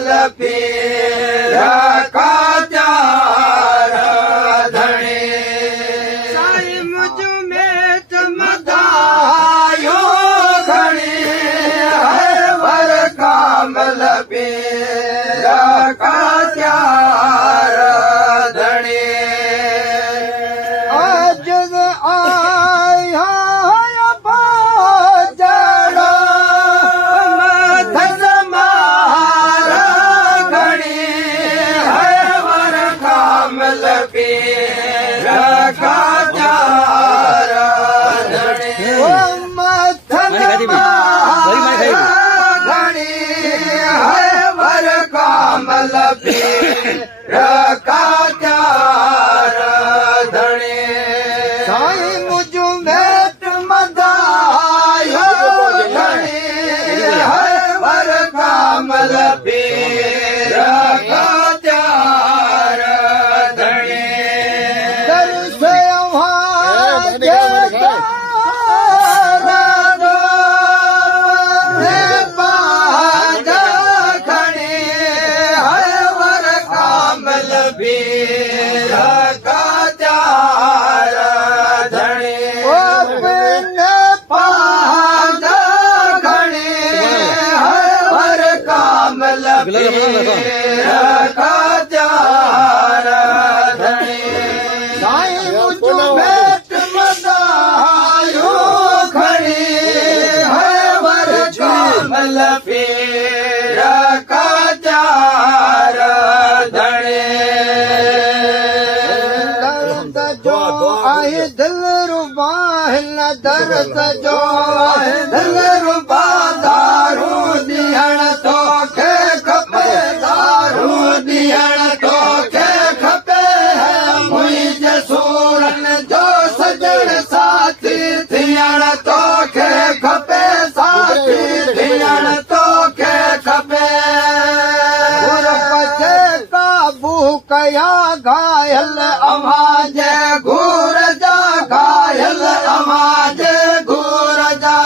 कमल पीर का चार धणी साईं मुझ में मदायो खड़ी है वर कमल पीर का चार धणी आज आया कमल पीर का चार धणी साईं मुझ में मदायो धणी है वर कमल पीर का चार धणी दर से पीर का चार धणी पाद खड़ी हर कमल पीर का चार धणी साईं मुझ भेट मदायो खड़ी है वर कमल पीर का चार धणी आए दिल रुबा न दर्द जो आए दिल रुबा दारू दियण तो खे खपे दारू दियण तो खे खपे है मुंहिंजे सूरन जो सजण साथी थियण तो खे खपे साथी थियण तो खे खपे काबू कया घायल आवाज घूर जा घायल आवाज घूर जा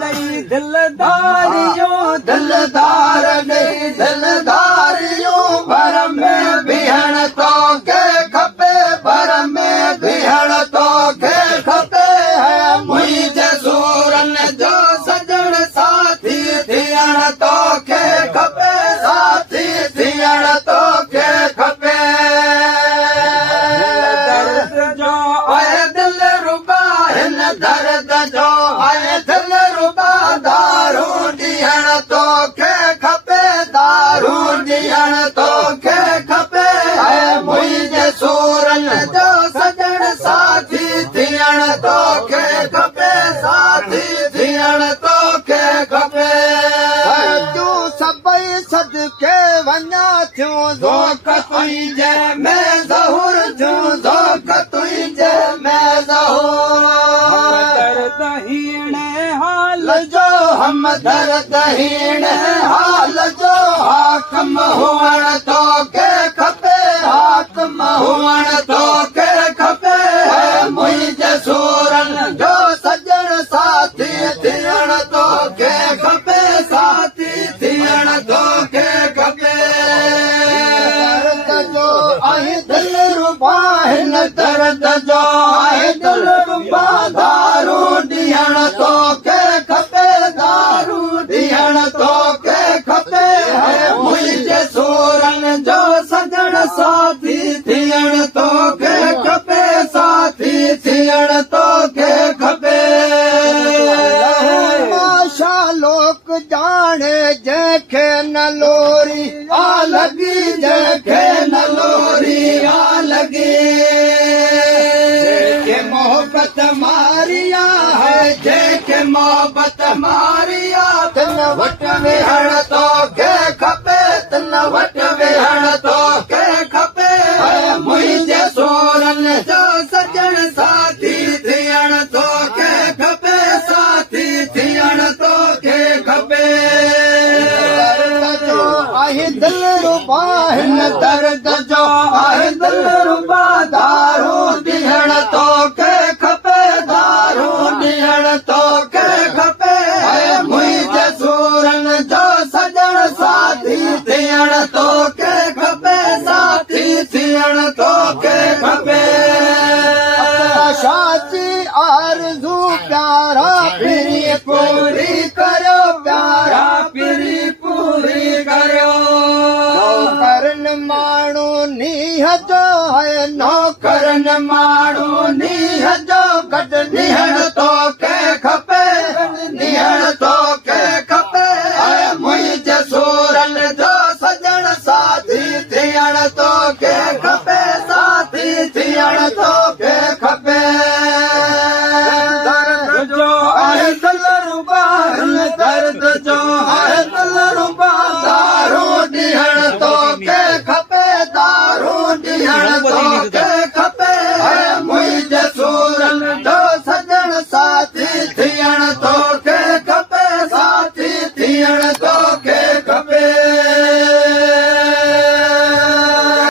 नहीं दिलदारियों दिलदार नहीं दिलदारियों भर में बिहण तो के खपे भर में बिहण तो के खपे है मुंहिंजे सूरन जो सजण साथी थियण तो के खपे साथी थियण तो के खपे दर्द जो आए दिल रुबा हिन दर्द जो आए दिल रुबा दारू ॾियण तो खे खपे दारू ॾियण तो खे खपे ऐं मुंहिंजे सूरन जो सजण साथी थियण तो खे खपे साथी थियण तो खे खपे तूं सभई सदके वञा थियूं ज़ोक तुंहिंजे में ज़हूर थियूं ज़ोक तुंहिंजे में ज़हूर दर्द हीणे हाल जो हम दर्द हीण हाल जो हाकम हुअण तो के खपे हाकम हुअण तो के खपे मुंहिंजे सूरन जो सजण साथी थियण तो के खपे साथी थियण तो के खपे दर्द जो आहे दिल रुबा हिन दर्द जो आहे दिल रुबा दारू ॾियण तो के खपे दारू ॾियण तो के खपे है मुंहिंजे सूरन जो सजण साथी थियण तो के खपे साथी थियण तो के खपे माशा लोक जाने जंहिंखे न लोरी आ लगी जंहिंखे न लोरी आ लगी के मोहब्बत मारिया है जंहिंखे मोहब्बत मारिया तन वट विहण तो के खपे तन वट विहण तो के खपे मुंहिंजे सूरन जो सजण साथी थियण तो के खपे साथी थियण तो के खपे आहे दिल रुबा हिन दर्द जो आहे दिल रुबा दारू ॾियण तो के खपे दारू ॾियण तो के खपे मुंहिंजे सूरन जो सजण सां साथी थियण तोखे खपे साथी थियण तोखे खपे साची आरज़ू प्यारा फिरी पूरी करो प्यारा पिरी पूरी करियो नौकरन माण्हू नीह जो है नौकरन माण्हू नीह जो गॾु निहण तोखे खपे निहण तोखे खपे मुंहिंजे सूरन जो सजण साथी थियण तोखे खपे साथी थियण तोखे खपे दर्द जो आहे दिल रुबा दर्द जो आहे दिल रुबा दारू ॾियण तोखे खपे दारू ॾियण तोखे